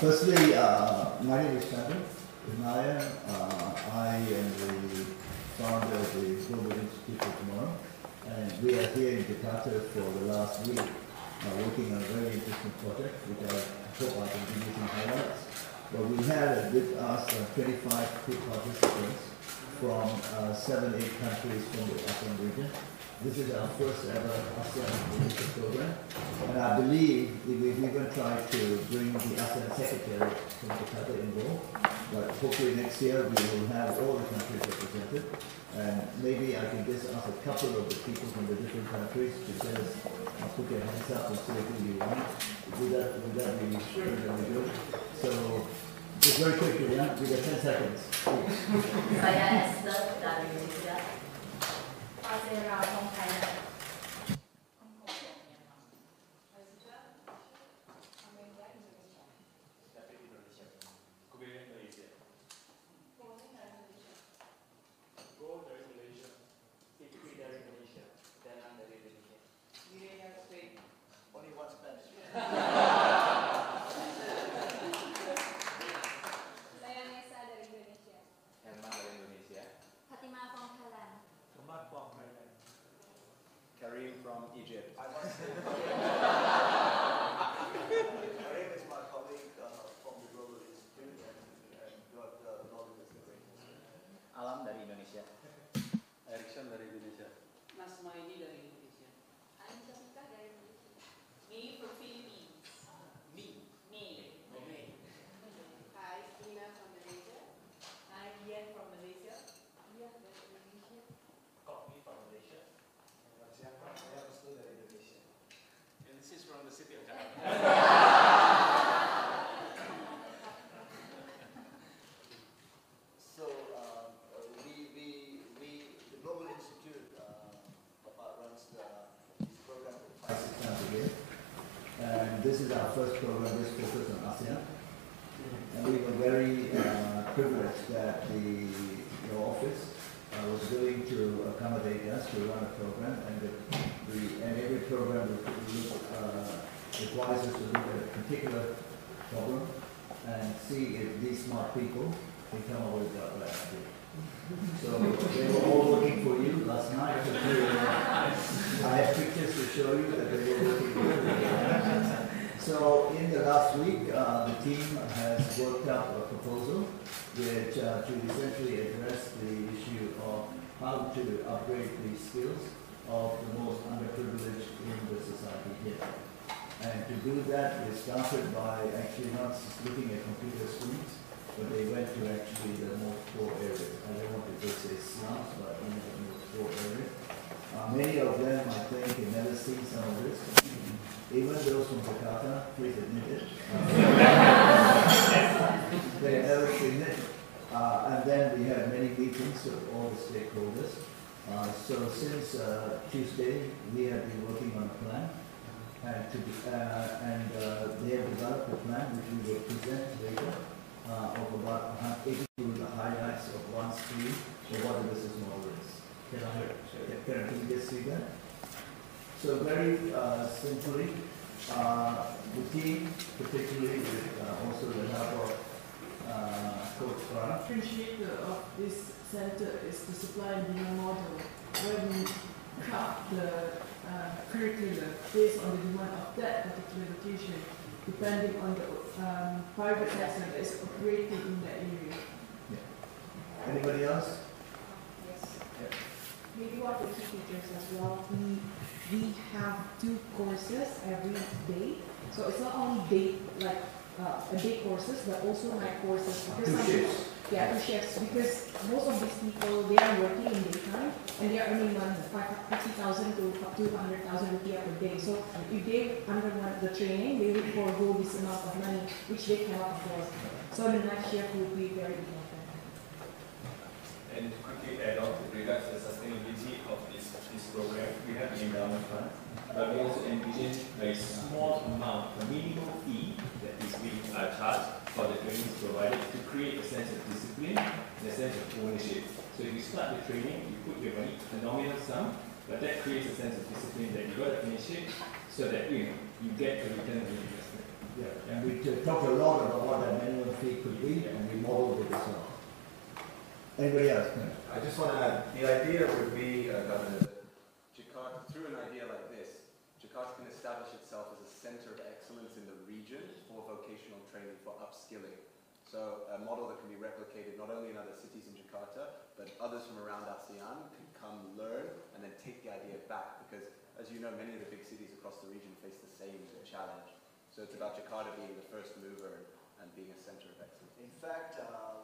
Firstly, my name is Chandra Naya. I am the founder of the Global Institute for Tomorrow, and we are here in Jakarta for the last week, working on a very interesting project, which I hope I can give you some highlights. But we had with us 25 key participants from 7-8 countries from the Asean region. This is our first ever Asean leadership program, and I believe we've even tried to bring the Asean Secretary from Jakarta involved, but hopefully next year we will have all the countries represented, and maybe I can just ask a couple of the people from the different countries to just put their hands up and say who you want. Would that be really good? So, just very quickly, yeah? We got 10 seconds. Saya Esther dari Indonesia. Asean from Thailand. From Egypt. My name is my colleague from the Global Institute and got knowledge of the greatness. Alam dari Indonesia. Erickson dari Indonesia. Mas Maini dari Indonesia. I'm Jessica dari Indonesia. Me from Philippines. Me. Hi, Ina from Malaysia. I'm Ian from Malaysia. Iya dari Indonesia. Kopi from Malaysia. Saya Restu dari Indonesia. And this is from the city of Jakarta. So the Global Institute runs this program 5-6 times a year, and this is our first program just focused on ASEAN. And we were very privileged that your office was willing to accommodate us to run a program, and every program requires us to look at a particular problem and see if these smart people can come up with the right idea. So they were all working for you last night. I have pictures to show you that they were working for you. So in the last week, the team has worked up a proposal which to essentially address the issue of how to upgrade the skills of the most underprivileged in the society here. And to do that, they started by actually not just looking at computer screens, but they went to actually the most poor areas. I don't want to just say slums, but in the most poor areas. Many of them, I think, have never seen some of this. Even those from Jakarta, please admit it. They have never seen it. And then we had many meetings with all the stakeholders. So since Tuesday, we have been working on a plan. They have developed a plan which we will present later of about 82 highlights of one stream of what the business model is. Can you just see that? So very simply, the team, particularly with also the help of Coach Farah. The differentiator of this center is the supply and demand model, where we craft the curriculum based on the demand of that particular location, depending on the private sector that is operating in that area. Yeah. Anybody else? Yes. Yeah. Maybe what the key features as well. We have 2 courses every day, so it's not only a day courses, but also night courses. Because 2 shifts. Yeah, 2 shifts. Because most of these people, they are working in daytime and they are earning money, 50,000 to up to 100,000 rupiah per day. So if they underwent the training, they will forego this amount of money, which they cannot afford. So the night shift will be very important. And to quickly add on with regards to the sustainability of this program, we have the endowment fund, but we also envision a small amount, a minimal fee that is being charged for the training provided to create a sense of discipline and a sense of ownership. So if you start the training, you put your money, a nominal sum, but that creates a sense of discipline that you got to finish it so that you get the return on investment. Yeah, and we talked a lot about what that minimum fee could be, and we modeled it as well. Anybody else? I just want to add, the idea would be, Governor, that Jakarta, through an idea like this, Jakarta can establish itself as a center of excellence in the region for vocational training, for upskilling. So a model that can be replicated not only in other cities in Jakarta, but others from around ASEAN can come learn and then take the idea back. Because, as you know, many of the big cities across the region face the same challenge. So it's about Jakarta being the first mover and being a center of excellence. In fact,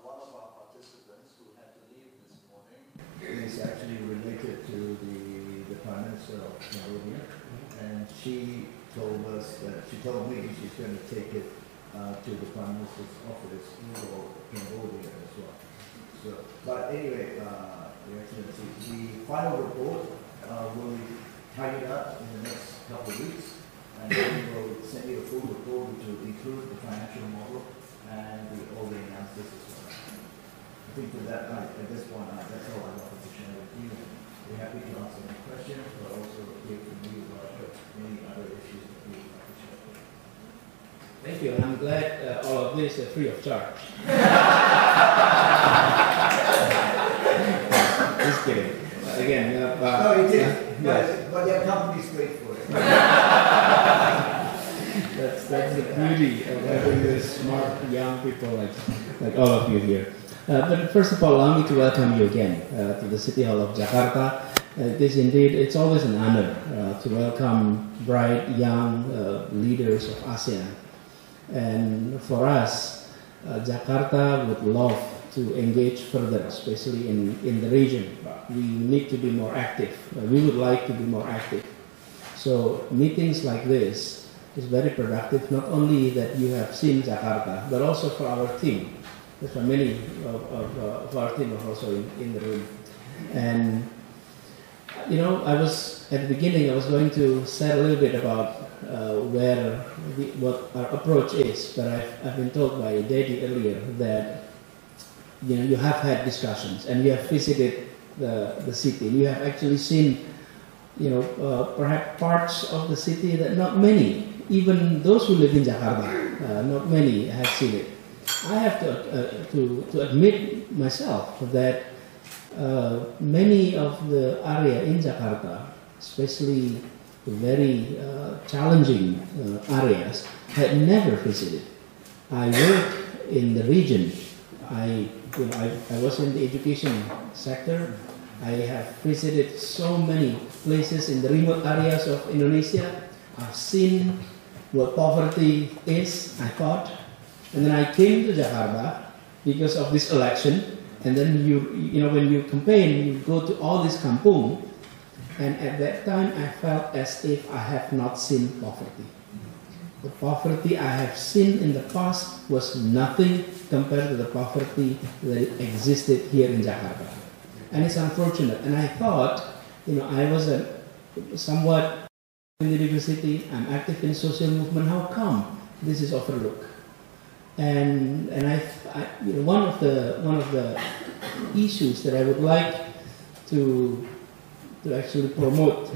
one of our participants who had to leave this morning is actually related to the Prime Minister of Cambodia, and she told us that, she told me she's going to take it to the Prime Minister's office for Cambodia as well. So, but anyway, Your Excellency, the final report will be tidied up in the next couple of weeks, and then we will send you a full report which will include the financial model and all the analysis as well. I think for that, at this point, that's all I wanted to share with you. We're happy to answer any questions, but also hear from you about any other issues that you would like to share. Thank you, and I'm glad all of this is free of charge. Just kidding. Again, no, it is. Yes. But your company's great for it. That's the beauty of having these smart young people like all of you here. But first of all, allow me to welcome you again to the City Hall of Jakarta. It's always an honor to welcome bright young leaders of ASEAN. And for us, Jakarta would love to engage further, especially in the region. We need to be more active. We would like to be more active. So meetings like this is very productive, not only that you have seen Jakarta, but also for our team. There's many of our team are also in the room. And, you know, at the beginning, I was going to say a little bit about what our approach is, but I've been told by Daddy earlier that, you know, you have had discussions and you have visited the city. You have actually seen, you know, perhaps parts of the city that not many, even those who live in Jakarta, not many have seen it. I have to admit myself that many of the area in Jakarta, especially very challenging areas, had never visited. I work in the region. I was in the education sector. I have visited so many places in the remote areas of Indonesia. I've seen what poverty is, I thought. And then I came to Jakarta because of this election. And then you know, when you campaign, you go to all this kampung. And at that time, I felt as if I have not seen poverty. The poverty I have seen in the past was nothing compared to the poverty that existed here in Jakarta. And it's unfortunate. And I thought, you know, I was somewhat in the university, I'm active in social movement, how come this is overlooked? And I you know, one of the issues that I would like to actually promote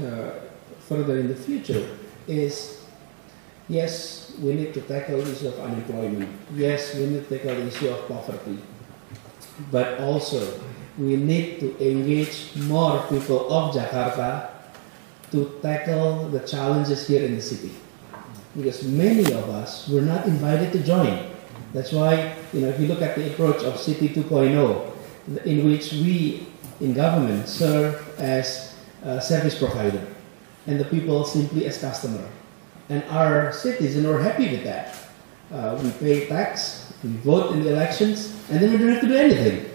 further in the future is, yes, we need to tackle the issue of unemployment. Yes, we need to tackle the issue of poverty. But also, we need to engage more people of Jakarta to tackle the challenges here in the city. Because many of us were not invited to join. That's why, you know, if you look at the approach of City 2.0, in which we in government serve as a service provider, and the people simply as customer. And our citizens are happy with that. We pay tax, we vote in the elections, and then we don't have to do anything.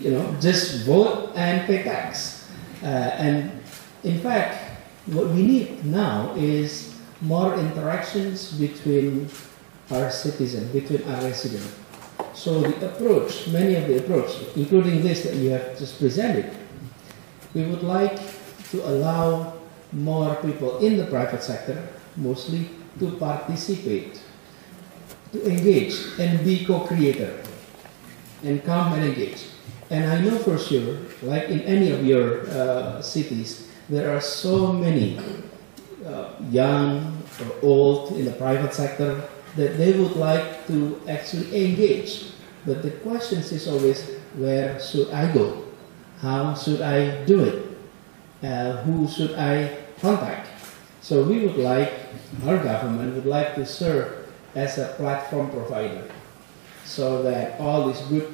You know, just vote and pay tax. And in fact, what we need now is more interactions between our citizens, between our residents. So the approach, many of the approach, including this that you have just presented, we would like to allow more people in the private sector, mostly, to participate, to engage and be co-creator, and come and engage. And I know for sure, like in any of your cities, there are so many young or old in the private sector that they would like to actually engage. But the question is always, where should I go? How should I do it? Who should I contact? So we would like, our government would like to serve as a platform provider, so that all these good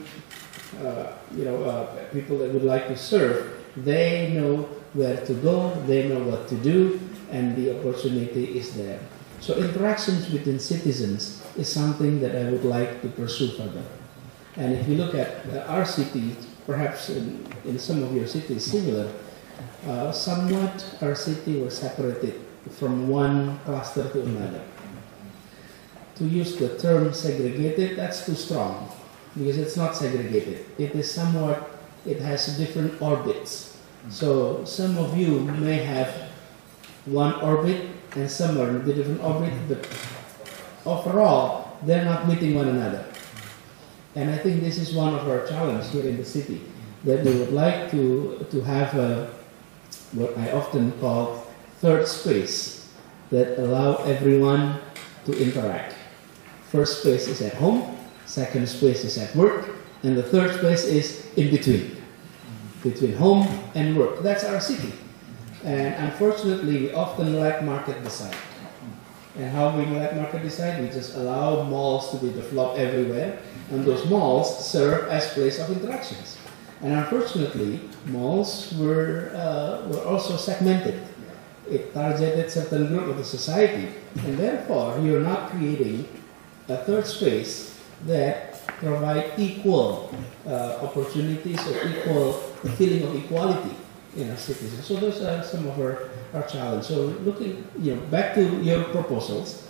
people that would like to serve, they know where to go, they know what to do, and the opportunity is there. So interactions between citizens is something that I would like to pursue further. And if you look at our city, perhaps in some of your cities similar, somewhat our city was separated from one cluster to another. To use the term segregated, that's too strong, because it's not segregated. It is somewhat, it has different orbits. So some of you may have one orbit and some are in a different orbit, but overall, they're not meeting one another. And I think this is one of our challenges here in the city, that we would like to have what I often call third space, that allow everyone to interact. First space is at home, second space is at work, and the third space is in between home and work. That's our city. And unfortunately, we often let market decide. And how we let market decide? We just allow malls to be developed everywhere, and those malls serve as place of interactions. And unfortunately, malls were also segmented. It targeted certain group of the society, and therefore you're not creating a third space that provide equal opportunities or equal feeling of equality in our citizens. So those are some of our challenges. So looking, back to your proposals,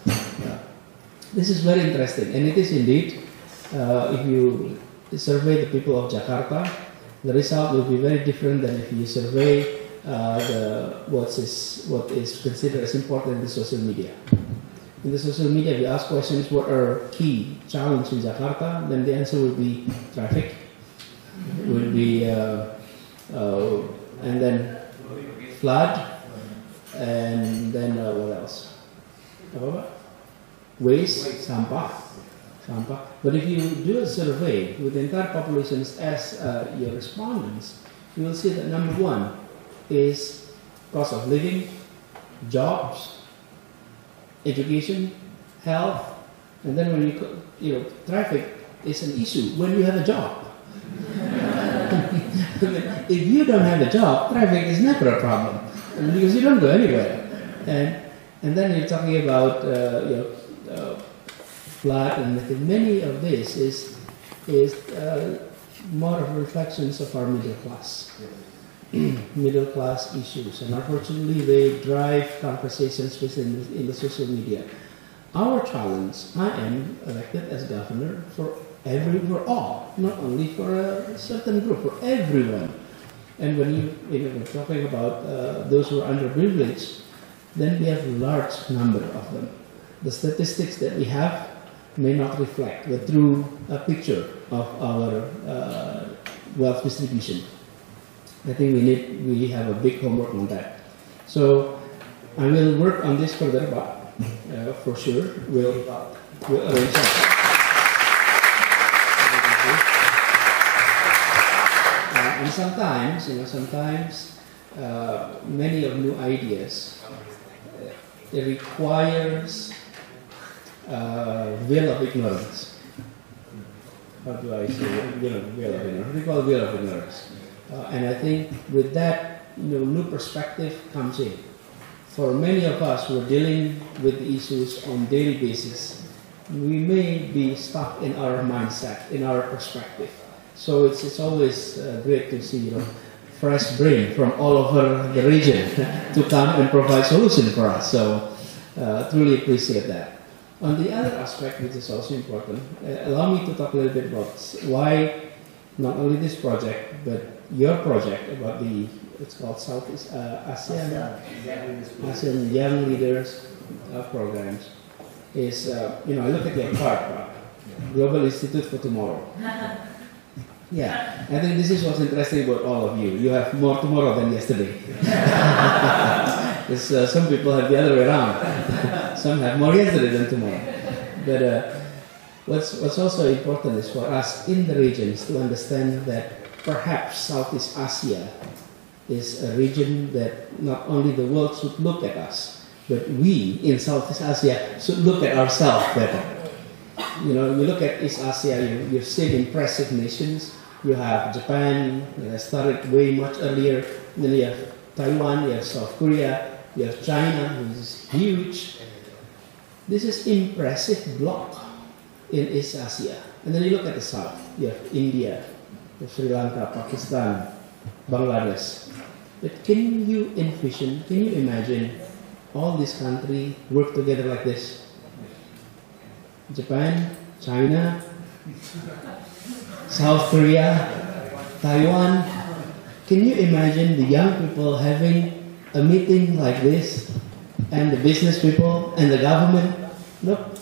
this is very interesting, and it is indeed. If you survey the people of Jakarta, the result will be very different than if you survey what is considered as important in the social media. In the social media, if you ask questions, what are key challenges in Jakarta, then the answer will be traffic, will be, and then flood, and then what else? Waste, sampah. But if you do a survey with the entire population as your respondents, you will see that number one is cost of living, jobs, education, health, and then when traffic is an issue when you have a job. If you don't have a job, traffic is never a problem because you don't go anywhere. And then you're talking about flood, and I think many of this is more of reflections of our middle class. Middle class issues, and unfortunately they drive conversations in the social media. Our challenge, I am elected as governor for all, not only for a certain group, for everyone. And when we're talking about those who are underprivileged, then we have a large number of them. The statistics that we have may not reflect the true picture of our wealth distribution. I think we have a big homework on that. So I will work on this further, but for sure we'll arrange that. And sometimes many of new ideas it requires veil of ignorance. How do I say it? Veil of ignorance. We call veil of ignorance. And I think with that, new perspective comes in. For many of us who are dealing with the issues on a daily basis, we may be stuck in our mindset, in our perspective. So it's always great to see fresh brain from all over the region to come and provide solutions for us. So truly appreciate that. On the other aspect, which is also important, allow me to talk a little bit about why not only this project, but your project about it's called Southeast Asean Young Leaders programs is, I look at your card, Global Institute for Tomorrow. Yeah, I think this is what's interesting about all of you. You have more tomorrow than yesterday. Because some people have the other way around. Some have more yesterday than tomorrow. But what's also important is for us in the regions to understand that perhaps Southeast Asia is a region that not only the world should look at us, but we in Southeast Asia should look at ourselves better. You know, you look at East Asia, you've seen impressive nations. You have Japan, that started way much earlier. Then you have Taiwan, you have South Korea, you have China, which is huge. This is impressive block in East Asia. And then you look at the south, you have India, you have Sri Lanka, Pakistan, Bangladesh. But can you envision, can you imagine all these countries work together like this? Japan, China, South Korea, Taiwan. Can you imagine the young people having a meeting like this, and the business people and the government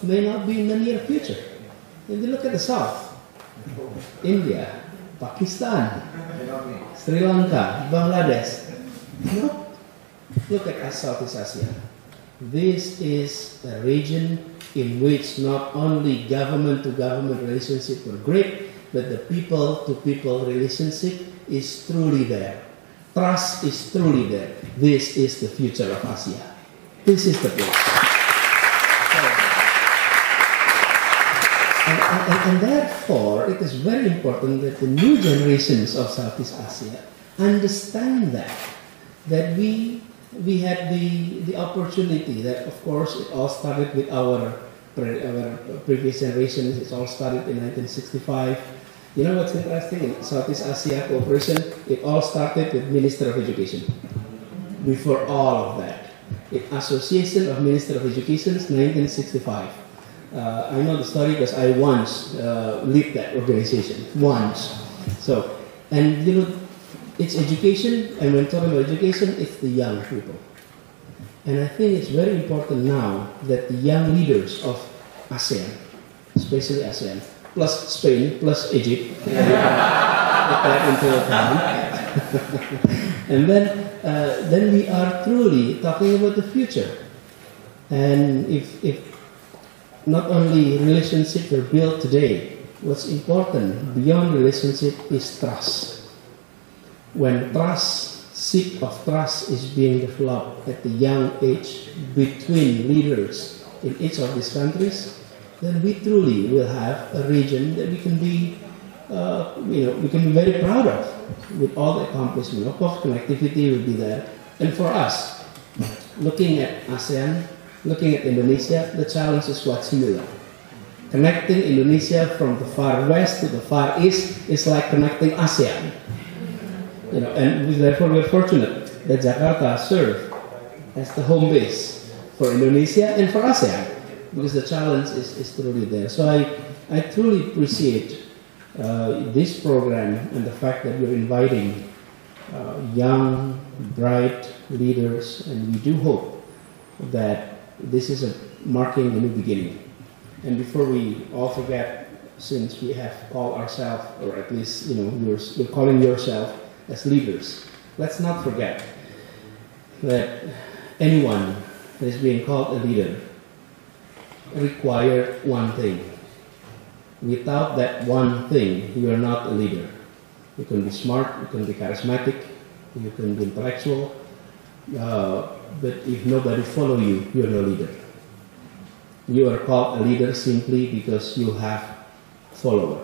may not be in the near future? If you look at the south, India, Pakistan, Sri Lanka, Bangladesh. Look at Southeast Asia. This is a region in which not only government-to-government relationships were great, but the people-to-people relationship is truly there. Trust is truly there. This is the future of Asia. This is the place. And therefore, it is very important that the new generations of Southeast Asia understand that we had the opportunity that, of course, it all started with our previous generations. It all started in 1965. You know what's interesting? In Southeast Asia cooperation, it all started with Minister of Education. Before all of that, the Association of Minister of Education, 1965. I know the story because I once led that organization, once. So, and you know, it's education, and when talking about education, it's the young people. And I think it's very important now that the young leaders of ASEAN, especially ASEAN, plus Spain, plus Egypt, take that into account. And then we are truly talking about the future. And if not only relationships are built today, what's important beyond relationship is trust. When seed of trust is being developed at the young age between leaders in each of these countries, then we truly will have a region that we can be, we can be very proud of with all the accomplishment. Of course, connectivity will be there. And for us, looking at ASEAN, looking at Indonesia, the challenge is quite similar. Connecting Indonesia from the far west to the far east is like connecting ASEAN. You know, and therefore we're fortunate that Jakarta served as the home base for Indonesia and for ASEAN, because the challenge is truly there. So I truly appreciate this program and the fact that you're inviting young, bright leaders, and we do hope that this is marking a new beginning. And before we all forget, since we have called ourselves, or at least you're calling yourself as leaders, let's not forget that anyone that is being called a leader requires one thing. Without that one thing, you are not a leader. You can be smart, you can be charismatic, you can be intellectual, but if nobody follows you, you're no leader. You are called a leader simply because you have follower.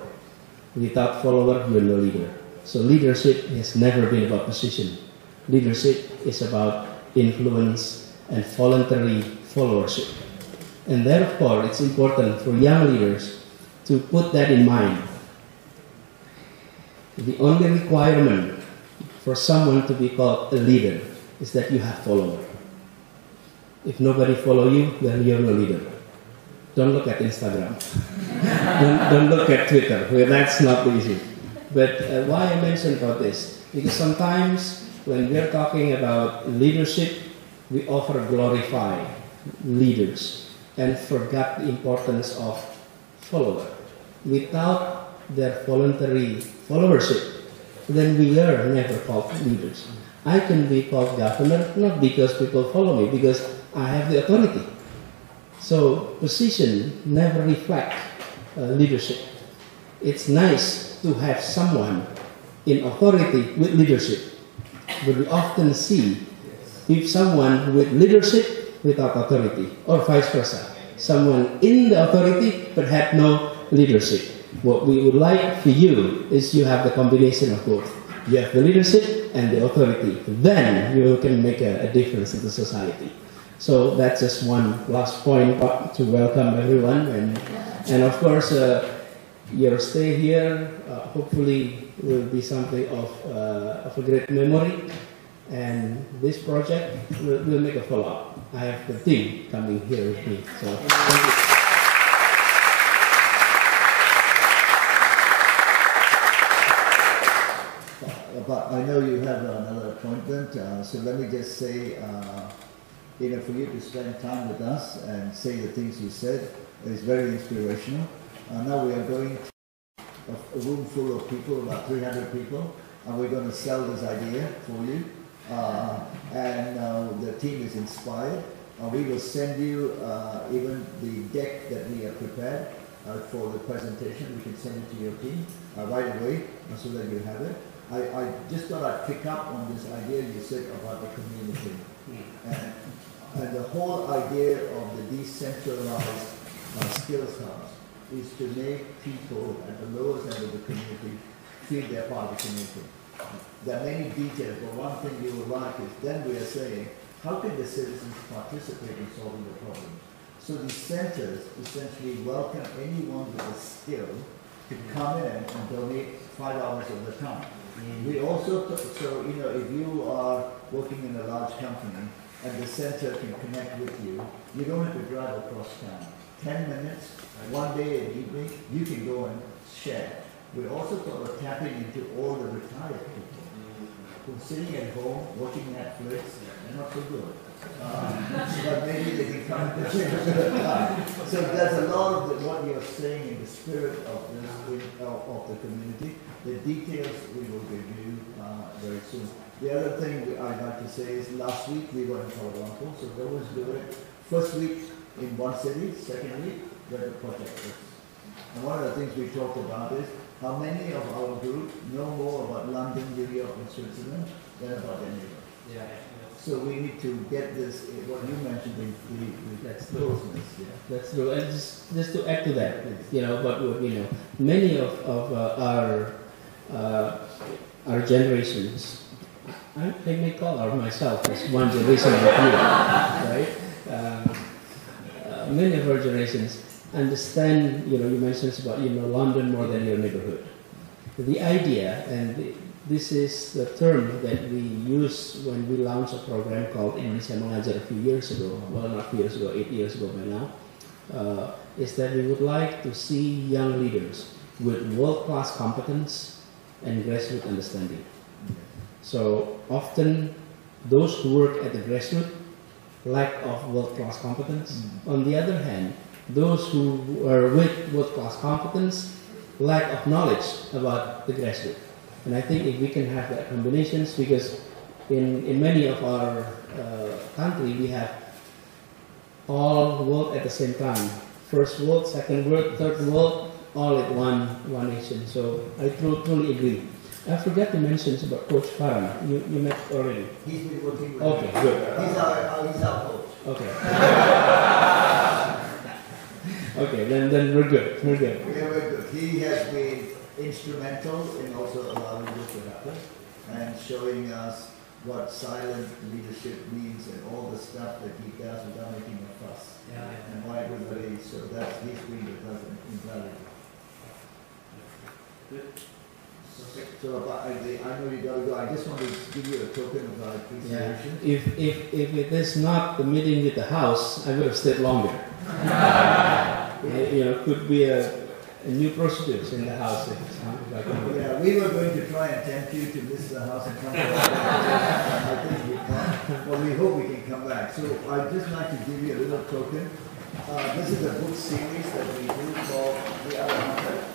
Without follower, you're no leader. So leadership has never been about position. Leadership is about influence and voluntary followership. And therefore, it's important for young leaders to put that in mind. The only requirement for someone to be called a leader is that you have followers. If nobody follows you, then you're no leader. Don't look at Instagram. don't look at Twitter. Well, that's not the issue. But why I mentioned about this? Because sometimes when we're talking about leadership, we often glorify leaders and forget the importance of follower. Without their voluntary followership, then we are never called leaders. I can be called governor not because people follow me, because I have the authority. So position never reflect leadership. It's nice to have someone in authority with leadership, but we often see if someone with leadership without authority, or vice versa, someone in the authority but had no leadership. What we would like for you is you have the combination of both. You have the leadership and the authority. Then you can make a difference in the society. So that's just one last point to welcome everyone. And of course, your stay here hopefully will be something of a great memory. And this project will make a follow-up. I have the team coming here with me. So thank you. But I know you have another appointment, so let me just say, for you to spend time with us and say the things you said is very inspirational. Now we are going to a room full of people, about 300 people, and we're going to sell this idea for you. The team is inspired. We will send you even the deck that we have prepared for the presentation. We can send it to your team right away so that you have it. I just thought I'd pick up on this idea you said about the community. And the whole idea of the decentralized skills hubs is to make people at the lowest end of the community feel they're part of the community. There are many details, but one thing you would like is then we are saying, how can the citizens participate in solving the problem? So these centers essentially welcome anyone with a skill to come in and donate 5 hours of their time. We also, if you are working in a large company and the center can connect with you, you don't have to drive across town. 10 minutes, one day in the evening, you can go and share. We're also sort of tapping into all the retired people who are sitting at home watching Netflix and not so good. But maybe they can come to So there's a lot of what you're saying in the spirit of the community. The details we will give you very soon. The other thing I'd like to say is last week we were in Palo Alto, so we always do it. First week in one city, second week where the project is. And one of the things we talked about is how many of our group know more about London, New York, and Switzerland than about anywhere. Yeah. So we need to get this, what you mentioned, the closeness. Yeah. That's true. And just to add to that, many of our generations, I may call myself as one generation with you, right? Many of our generations understand, you mentioned about, London more than your neighborhood. The idea, and this is the term that we use when we launched a program called Indonesia Mengajar a few years ago, well, not a few years ago, 8 years ago by now, is that we would like to see young leaders with world-class competence and grassroots understanding. So often those who work at the grassroots lack of world-class competence. On the other hand, those who are with world-class competence lack of knowledge about the grassroots. And I think if we can have that combinations, because in many of our country we have all world at the same time. First world, second world, third world, all at one nation. So I truly agree. I forgot to mention about Coach Farhan. You met already. He's been working with Okay, good. He's our coach. Okay. Okay, then we're good. We're good. Yeah, we're good. He has been instrumental in also allowing this to happen and showing us what silent leadership means and all the stuff that he does without making a fuss. Yeah. And why everybody, so that's he's been with us invaluable. So I know you gotta go. I just want to give you a token of our appreciation. Yeah. If it is not the meeting with the house, I would have stayed longer. Could be a new procedures in the house. Yeah, we were going to try and tempt you to miss the house and come back. I think we can't. Well, we hope we can come back. So I'd just like to give you a little token. This is a book series that we do called The Other 100.